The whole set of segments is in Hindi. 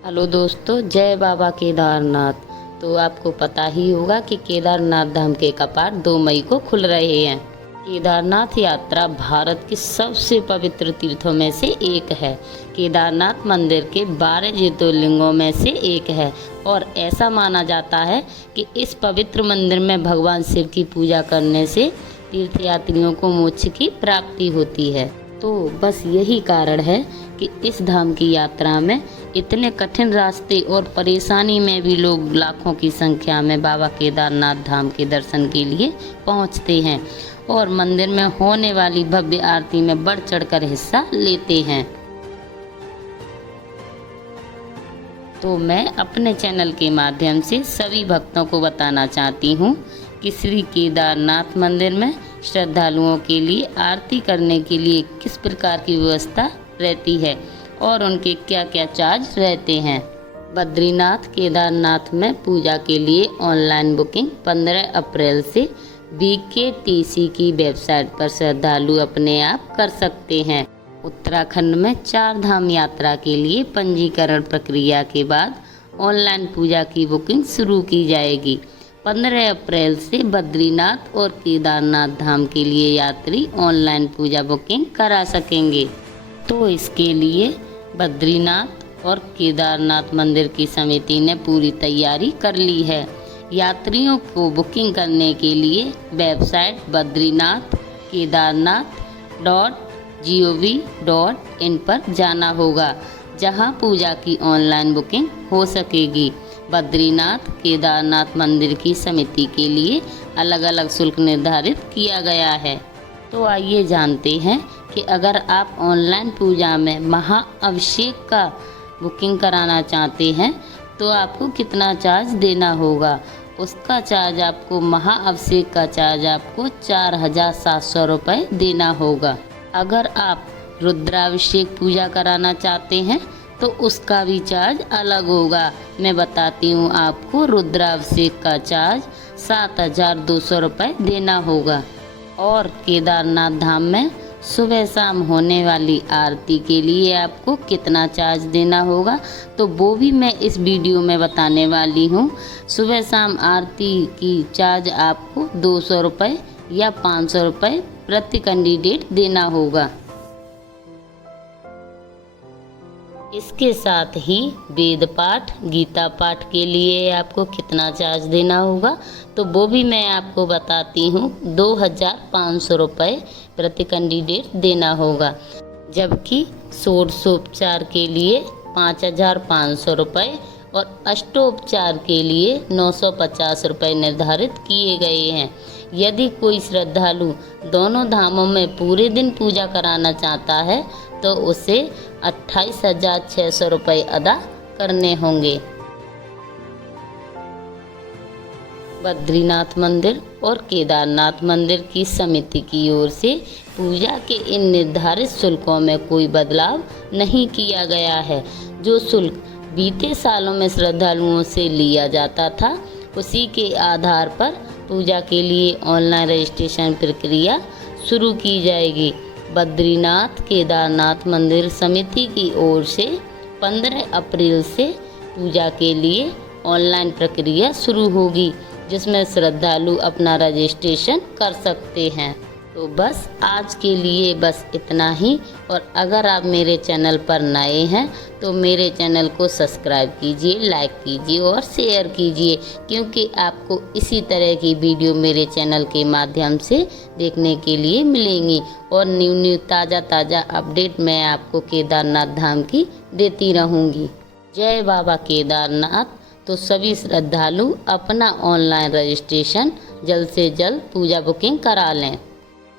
हेलो दोस्तों, जय बाबा केदारनाथ। तो आपको पता ही होगा कि केदारनाथ धाम के कपाट 2 मई को खुल रहे हैं। केदारनाथ यात्रा भारत के सबसे पवित्र तीर्थों में से एक है। केदारनाथ मंदिर के 12 ज्योतिर्लिंगों में से एक है और ऐसा माना जाता है कि इस पवित्र मंदिर में भगवान शिव की पूजा करने से तीर्थयात्रियों को मोक्ष की प्राप्ति होती है। तो बस यही कारण है कि इस धाम की यात्रा में इतने कठिन रास्ते और परेशानी में भी लोग लाखों की संख्या में बाबा केदारनाथ धाम के दर्शन के लिए पहुंचते हैं और मंदिर में होने वाली भव्य आरती में बढ़ चढ़कर हिस्सा लेते हैं। तो मैं अपने चैनल के माध्यम से सभी भक्तों को बताना चाहती हूँ कि श्री केदारनाथ मंदिर में श्रद्धालुओं के लिए आरती करने के लिए किस प्रकार की व्यवस्था रहती है और उनके क्या क्या चार्ज रहते हैं। बद्रीनाथ केदारनाथ में पूजा के लिए ऑनलाइन बुकिंग 15 अप्रैल से BKTC की वेबसाइट पर श्रद्धालु अपने आप कर सकते हैं। उत्तराखंड में 4 धाम यात्रा के लिए पंजीकरण प्रक्रिया के बाद ऑनलाइन पूजा की बुकिंग शुरू की जाएगी। 15 अप्रैल से बद्रीनाथ और केदारनाथ धाम के लिए यात्री ऑनलाइन पूजा बुकिंग करा सकेंगे। तो इसके लिए बद्रीनाथ और केदारनाथ मंदिर की समिति ने पूरी तैयारी कर ली है। यात्रियों को बुकिंग करने के लिए वेबसाइट बद्रीनाथ केदारनाथ .gov.in पर जाना होगा, जहां पूजा की ऑनलाइन बुकिंग हो सकेगी। बद्रीनाथ केदारनाथ मंदिर की समिति के लिए अलग अलग शुल्क निर्धारित किया गया है। तो आइए जानते हैं कि अगर आप ऑनलाइन पूजा में महाअभिषेक का बुकिंग कराना चाहते हैं तो आपको कितना चार्ज देना होगा। उसका चार्ज आपको महाअभिषेक का चार्ज आपको 4700 रुपये देना होगा। अगर आप रुद्राभिषेक पूजा कराना चाहते हैं तो उसका भी चार्ज अलग होगा। मैं बताती हूँ आपको, रुद्राभिषेक का चार्ज 7200 रुपये देना होगा। और केदारनाथ धाम में सुबह शाम होने वाली आरती के लिए आपको कितना चार्ज देना होगा तो वो भी मैं इस वीडियो में बताने वाली हूँ। सुबह शाम आरती की चार्ज आपको 200 रुपये या 500 रुपये प्रति कैंडिडेट देना होगा। इसके साथ ही वेद पाठ गीता पाठ के लिए आपको कितना चार्ज देना होगा तो वो भी मैं आपको बताती हूँ। 2500 रुपये प्रति कैंडिडेट देना होगा, जबकि षोडशोपचार के लिए 5500 रुपये और अष्टोपचार के लिए 950 रुपये निर्धारित किए गए हैं। यदि कोई श्रद्धालु दोनों धामों में पूरे दिन पूजा कराना चाहता है तो उसे 28,600 रुपये अदा करने होंगे। बद्रीनाथ मंदिर और केदारनाथ मंदिर की समिति की ओर से पूजा के इन निर्धारित शुल्कों में कोई बदलाव नहीं किया गया है। जो शुल्क बीते सालों में श्रद्धालुओं से लिया जाता था उसी के आधार पर पूजा के लिए ऑनलाइन रजिस्ट्रेशन प्रक्रिया शुरू की जाएगी। बद्रीनाथ केदारनाथ मंदिर समिति की ओर से 15 अप्रैल से पूजा के लिए ऑनलाइन प्रक्रिया शुरू होगी, जिसमें श्रद्धालु अपना रजिस्ट्रेशन कर सकते हैं। तो बस आज के लिए बस इतना ही। और अगर आप मेरे चैनल पर नए हैं तो मेरे चैनल को सब्सक्राइब कीजिए, लाइक कीजिए और शेयर कीजिए, क्योंकि आपको इसी तरह की वीडियो मेरे चैनल के माध्यम से देखने के लिए मिलेंगी और न्यू ताज़ा अपडेट मैं आपको केदारनाथ धाम की देती रहूँगी। जय बाबा केदारनाथ। तो सभी श्रद्धालु अपना ऑनलाइन रजिस्ट्रेशन जल्द से जल्द पूजा बुकिंग करा लें।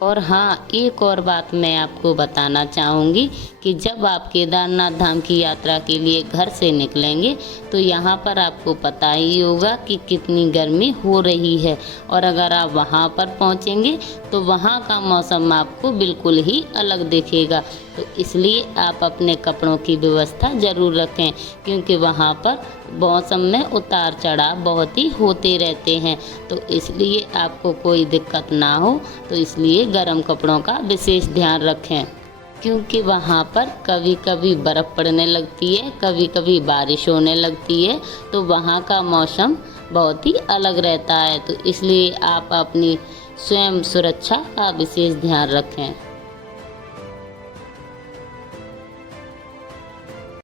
और हाँ, एक और बात मैं आपको बताना चाहूँगी कि जब आप केदारनाथ धाम की यात्रा के लिए घर से निकलेंगे तो यहाँ पर आपको पता ही होगा कि कितनी गर्मी हो रही है और अगर आप वहाँ पर पहुँचेंगे तो वहाँ का मौसम आपको बिल्कुल ही अलग दिखेगा। तो इसलिए आप अपने कपड़ों की व्यवस्था ज़रूर रखें, क्योंकि वहाँ पर मौसम में उतार चढ़ाव बहुत ही होते रहते हैं। तो इसलिए आपको कोई दिक्कत ना हो, तो इसलिए गर्म कपड़ों का विशेष ध्यान रखें। क्योंकि वहाँ पर कभी कभी बर्फ़ पड़ने लगती है, कभी कभी बारिश होने लगती है, तो वहाँ का मौसम बहुत ही अलग रहता है। तो इसलिए आप अपनी स्वयं सुरक्षा का विशेष ध्यान रखें।